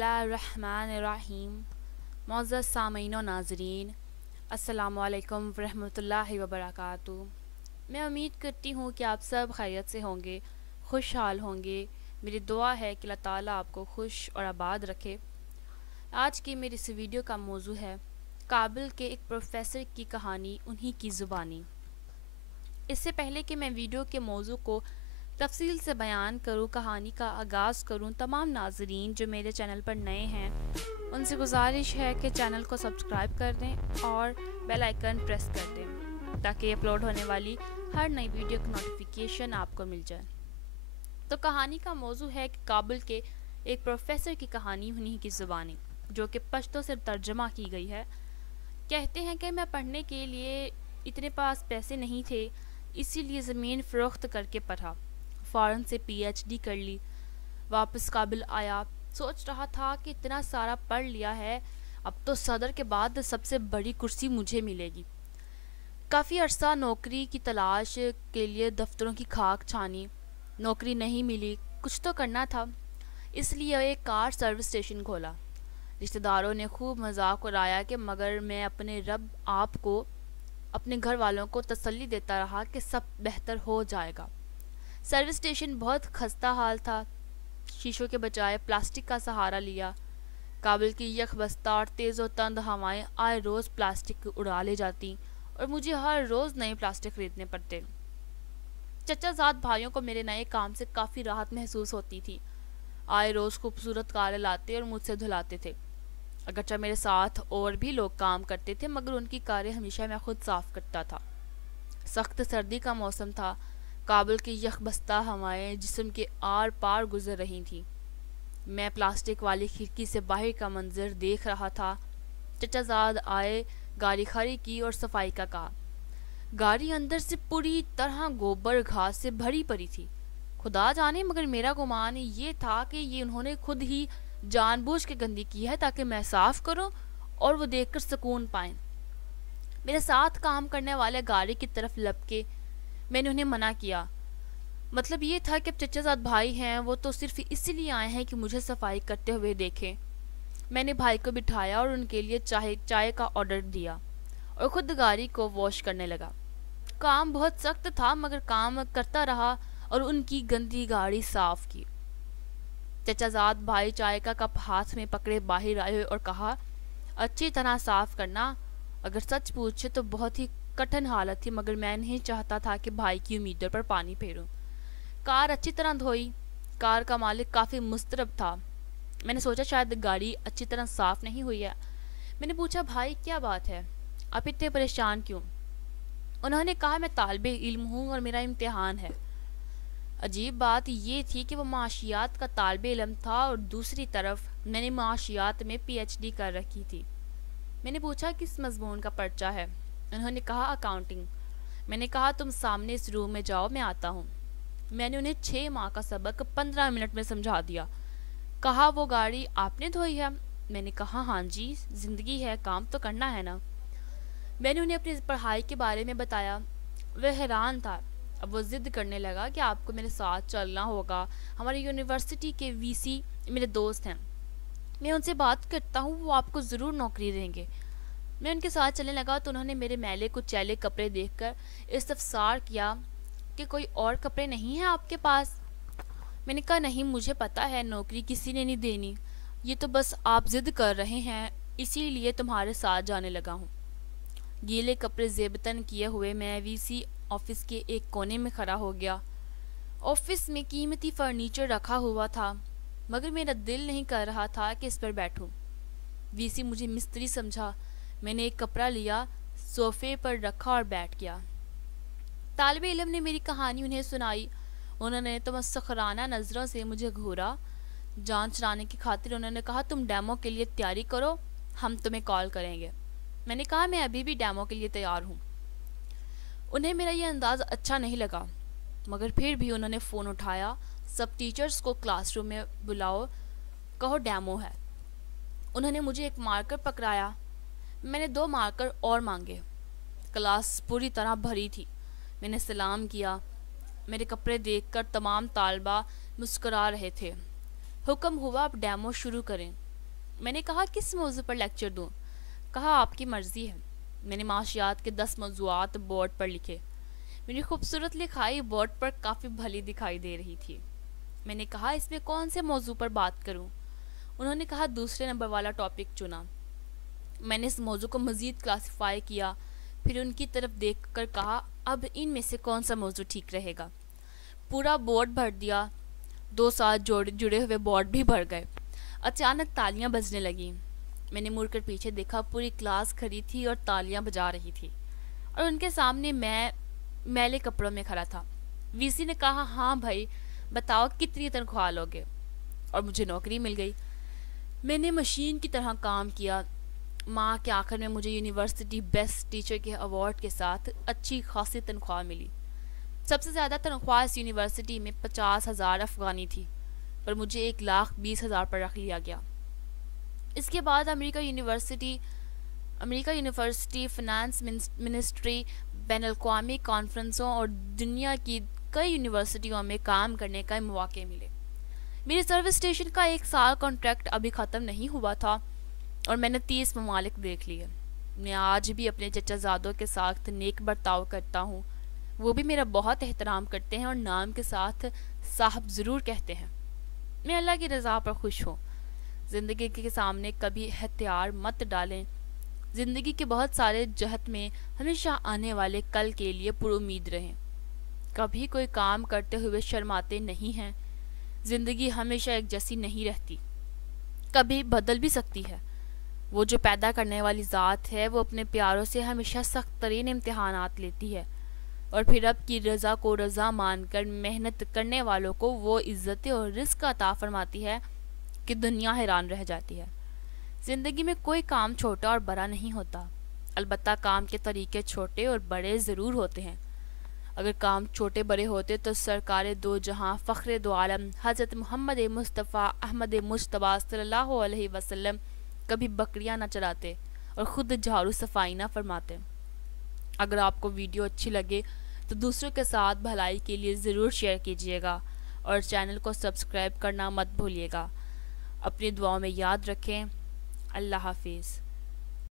बिस्मिल्लाहिर्रहमानिर्रहीम। मौजूद सामीन व नाज़रीन, अस्सलामु अलैकुम वरहमतुल्लाहि वबरकातुहू। मैं उम्मीद करती हूँ कि आप सब खैरियत से होंगे, खुशहाल होंगे। मेरी दुआ है कि अल्लाह ताला आपको खुश और आबाद रखे। आज की मेरी इस वीडियो का मौजू है काबिल के एक प्रोफेसर की कहानी, उन्हीं की ज़ुबानी। इससे पहले कि मैं वीडियो के मौजू को तफसील से बयान करूँ, कहानी का आगाज़ करूँ, तमाम नाज़रीन जो मेरे चैनल पर नए हैं उनसे गुजारिश है कि चैनल को सब्सक्राइब कर दें और बेल आइकन प्रेस कर दें ताकि अपलोड होने वाली हर नई वीडियो की नोटिफिकेशन आपको मिल जाए। तो कहानी का मौजू है कि काबिल के एक प्रोफेसर की कहानी, उन्हीं की ज़ुबानी, जो कि पश्तो से तर्जमा की गई है। कहते हैं कि मैं पढ़ने के लिए इतने पास पैसे नहीं थे, इसीलिए ज़मीन फ़रोख्त करके पढ़ा। फ़ौरन से पीएचडी कर ली। वापस काबिल आया, सोच रहा था कि इतना सारा पढ़ लिया है, अब तो सदर के बाद सबसे बड़ी कुर्सी मुझे मिलेगी। काफ़ी अरसा नौकरी की तलाश के लिए दफ्तरों की खाक छानी, नौकरी नहीं मिली। कुछ तो करना था, इसलिए एक कार सर्विस स्टेशन खोला। रिश्तेदारों ने खूब मजाक उड़ाया कि मगर मैं अपने रब आप को, अपने घर वालों को तसल्ली देता रहा कि सब बेहतर हो जाएगा। सर्विस स्टेशन बहुत खस्ता हाल था। शीशों के बजाय प्लास्टिक का सहारा लिया। काबिल की यकबस्ता और तेज़ व तंद हवाएं आए रोज़ प्लास्टिक उड़ा ले जाती और मुझे हर रोज़ नए प्लास्टिक खरीदने पड़ते। चचाजाद भाइयों को मेरे नए काम से काफ़ी राहत महसूस होती थी। आए रोज़ खूबसूरत कारें लाते और मुझसे धुलाते थे। अगरचे मेरे साथ और भी लोग काम करते थे, मगर उनकी कारें हमेशा मैं खुद साफ़ करता था। सख्त सर्दी का मौसम था। काबिल की यकबस्ता हवाएं जिस्म के आर पार गुजर रही थीं। मैं प्लास्टिक वाली खिड़की से बाहर का मंजर देख रहा था। चचाजाद आए, गाड़ी खड़ी की और सफाई का कहा। गाड़ी अंदर से पूरी तरह गोबर घास से भरी पड़ी थी। खुदा जाने, मगर मेरा गुमान ये था कि ये उन्होंने खुद ही जानबूझ के गंदी की है ताकि मैं साफ करूं और वो देखकर सुकून पाएं। मेरे साथ काम करने वाले गाड़ी की तरफ लपके। मैंने उन्हें मना किया। मतलब ये था कि अब चचाजाद भाई हैं, वो तो सिर्फ इसीलिए आए हैं कि मुझे सफाई करते हुए देखें। मैंने भाई को बिठाया और उनके लिए चाय का ऑर्डर दिया और ख़ुद गाड़ी को वॉश करने लगा। काम बहुत सख्त था, मगर काम करता रहा और उनकी गंदी गाड़ी साफ की। चचाजाद भाई चाय का कप हाथ में पकड़े बाहर आए और कहा, अच्छी तरह साफ करना। अगर सच पूछे तो बहुत ही कठिन हालत थी, मगर मैं नहीं चाहता था कि भाई की उम्मीदों पर पानी फेरूं। कार अच्छी तरह धोई। कार का मालिक काफ़ी मुस्तरब था। मैंने सोचा शायद गाड़ी अच्छी तरह साफ नहीं हुई है। मैंने पूछा, भाई क्या बात है, आप इतने परेशान क्यों? उन्होंने कहा, मैं तालिबे इल्म हूँ और मेरा इम्तिहान है। अजीब बात ये थी कि वो माशियात का तालिबे इल्म था और दूसरी तरफ मैंने माशियात में पीएचडी कर रखी थी। मैंने पूछा, किस मजमून का पर्चा है? उन्होंने कहा, अकाउंटिंग। मैंने कहा, तुम सामने इस रूम में जाओ, मैं आता हूँ। मैंने उन्हें 6 माह का सबक 15 मिनट में समझा दिया। कहा, वो गाड़ी आपने धोई है? मैंने कहा, हाँ जी, ज़िंदगी है, काम तो करना है ना। मैंने उन्हें अपनी पढ़ाई के बारे में बताया। वह हैरान था। अब वो ज़िद करने लगा कि आपको मेरे साथ चलना होगा। हमारी यूनिवर्सिटी के वीसी मेरे दोस्त हैं, मैं उनसे बात करता हूँ, वो आपको ज़रूर नौकरी देंगे। मैं उनके साथ चलने लगा तो उन्होंने मेरे मैले कुचैले कपड़े देखकर इस्तफसार किया कि कोई और कपड़े नहीं हैं आपके पास? मैंने कहा, नहीं, मुझे पता है नौकरी किसी ने नहीं देनी, ये तो बस आप ज़िद कर रहे हैं, इसीलिए तुम्हारे साथ जाने लगा हूँ। गीले कपड़े ज़ेबतन किए हुए मैं वीसी ऑफिस के एक कोने में खड़ा हो गया। ऑफिस में कीमती फर्नीचर रखा हुआ था, मगर मेरा दिल नहीं कर रहा था कि इस पर बैठूं। वीसी मुझे मिस्त्री समझा। मैंने एक कपड़ा लिया, सोफे पर रखा और बैठ गया। तालिबे इल्म ने मेरी कहानी उन्हें सुनाई। उन्होंने तमस्खुराना नज़रों से मुझे घूरा। जान चुराने की खातिर उन्होंने कहा, तुम डेमो के लिए तैयारी करो, हम तुम्हें कॉल करेंगे। मैंने कहा, मैं अभी भी डेमो के लिए तैयार हूँ। उन्हें मेरा ये अंदाज़ अच्छा नहीं लगा, मगर फिर भी उन्होंने फ़ोन उठाया। सब टीचर्स को क्लासरूम में बुलाओ, कहो डेमो है। उन्होंने मुझे एक मार्कर पकड़ाया। मैंने 2 मार्कर और मांगे। क्लास पूरी तरह भरी थी। मैंने सलाम किया। मेरे कपड़े देखकर तमाम तालबा मुस्कुरा रहे थे। हुक्म हुआ, अब डेमो शुरू करें। میں نے کہا کس موضوع پر لیکچر دوں؟ کہا آپ کی مرضی ہے۔ میں نے معاشیات کے 10 موضوعات بورڈ پر لکھے۔ میری خوبصورت لکھائی بورڈ پر کافی بھلی دکھائی دے رہی تھی۔ میں نے کہا اس میں کون سے موضوع پر بات کروں؟ انہوں نے کہا دوسرے نمبر والا ٹاپک چنا۔ میں نے اس موضوع کو مزید کلاسیفائی کیا، پھر ان کی طرف دیکھ کر کہا اب ان میں سے کون سا موضوع ٹھیک رہے گا؟ پورا بورڈ بھر دیا، 2 ساتھ جڑے ہوئے بورڈ بھی بھر گئے۔ اچانک تالیاں بجنے لگیں۔ میں نے مڑ کر پیچھے دیکھا، پوری کلاس کھڑی تھی اور تالیاں بجا رہی تھی، اور ان کے سامنے میں میلے کپڑوں میں کھڑا تھا۔ وی سی نے کہا ہاں بھائی بتاؤ کتنی تنخواہ لوگے؟ اور مجھے نوکری مل گئی۔ میں نے مشین کی طرح کام کیا۔ ماہ کے آخر میں مجھے یونیورسٹی بیسٹ ٹیچر کے ایوارڈ کے ساتھ اچھی خاصی تنخواہ ملی۔ سب سے زیادہ تنخواہ اس یونیورسٹی میں 50,000 افغانی تھی، پر مجھے 1,20,000 پر رکھ لیا گیا۔ اس کے بعد امریکہ یونیورسٹی فنانس منسٹری بین الاقوامی کانفرنسوں اور دنیا کی کئی یونیورسٹیوں میں کام کرنے کا مواقع ملے۔ میری سروس اسٹیشن کا 1 سال کانٹریکٹ ابھی ختم نہیں ہوا تھا اور میں نے 30 ممالک دیکھ لیے۔ میں آج بھی اپنے چچا زادوں کے ساتھ نیک برتاؤ کرتا ہوں، وہ بھی میرا بہت احترام کرتے ہیں اور نام کے ساتھ صاحب ضرور کہتے ہیں۔ میں اللہ کی رضا پر خوش ہوں۔ زندگی کے سامنے کبھی ہتھیار مت ڈالیں۔ زندگی کے بہت سارے جہت میں ہمیشہ آنے والے کل کے لیے پر امید رہیں۔ کبھی کوئی کام کرتے ہوئے شرماتے نہیں ہیں۔ زندگی ہمیشہ ایک جیسی نہیں رہتی، کبھی بدل بھی سکتی ہے۔ وہ جو پیدا کرنے والی ذات ہے وہ اپنے پیاروں سے ہمیشہ سخت ترین امتحانات لیتی ہے، اور پھر رب کی رضا کو رضا مان کر محنت کرنے والوں کو وہ عزت اور رزق عطا فرماتی ہے کہ دنیا حیران رہ جاتی ہے۔ زندگی میں کوئی کام چھوٹا اور بڑا نہیں ہوتا، البتہ کام کے طریقے چھوٹے اور بڑے ضرور ہوتے ہیں۔ اگر کام چھوٹے بڑے ہوتے تو سرکار دو جہاں فخر دو عالم حضرت محمد مصطفیٰ احمد مجتبیٰ صلی اللہ علیہ وسلم کبھی بکریاں نہ چراتے اور خود جھاڑو صفائی نہ فرماتے۔ اگر آپ کو ویڈیو اچھی لگے تو دوسروں کے ساتھ بھلائی کے لیے ضرور شیئر کیجیے گا اور چینل کو سبسکرائب کرنا مت بھولیے گا۔ اپنی دعاؤں میں یاد رکھیں۔ اللہ حافظ۔